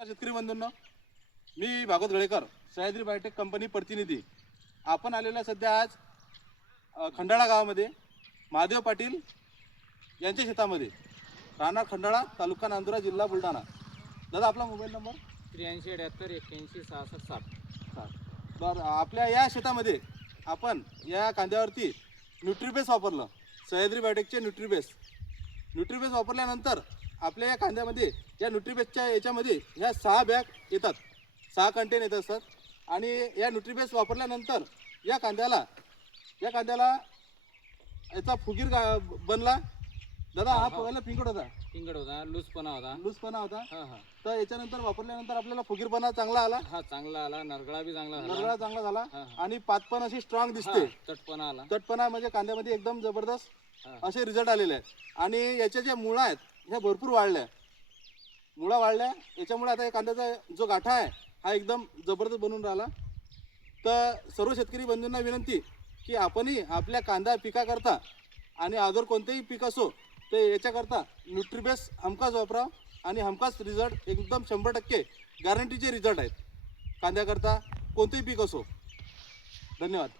शेतकरी बंधूंनो, मी Bhagwat गळेकर, Sahyadri biotech company प्रतिनिधी. आपण आलेला सध्या आज खंडाळा गावामध्ये महादेव पाटील यांच्या शेतामध्ये, राहणार खंडाळा, तालुका नांदुरा, जिल्हा बुलढाणा. दादा, आपला मोबाईल नंबर 8378816760. बरं, आपल्या या शेतामध्ये आपण या कांद्यावरती न्यूट्रीबेस वापरलं. सह्याद्री बायोटेकचे न्यूट्रीबेस वापरल्यानंतर आपल्या या कांद्यामध्ये या न्यूट्रीबेसच्या याच्यामध्ये ह्या 6 बॅग येतात, 6 कंटेन येत असतात. आणि या न्यूट्रीबेस वापरल्यानंतर या कांद्याला याचा फुगीर बनला. दादा, हा पहिला पिंगड होता, लूजपणा होता. हा हा. तर याच्यानंतर वापरल्यानंतर आपल्याला फुगीरपणा चांगला आला, चांगला आला. नरगळा बी चांगला चांगला झाला. हा. आणि पात पण अशी स्ट्रॉंग दिसते. चटपणा म्हणजे कांद्यामध्ये एकदम जबरदस्त असे रिझल्ट आलेले आहेत. आणि याच्या ज्या मुळा आहेत ह्या भरपूर वाढल्या. याच्यामुळे आता या कांद्याचा जो गाठा आहे हा एकदम जबरदस्त बनून राहिला. तर सर्व शेतकरी बंधूंना विनंती की आपणही आपल्या कांदा पिकाकरता आणि अदर कोणतेही पीक असो तर याच्याकरता न्यूट्रीबेस हमखास वापरा. आणि हमखास रिझल्ट एकदम 100% गॅरंटीचे रिझल्ट आहेत कांद्याकरता, कोणतेही पीक असो. धन्यवाद.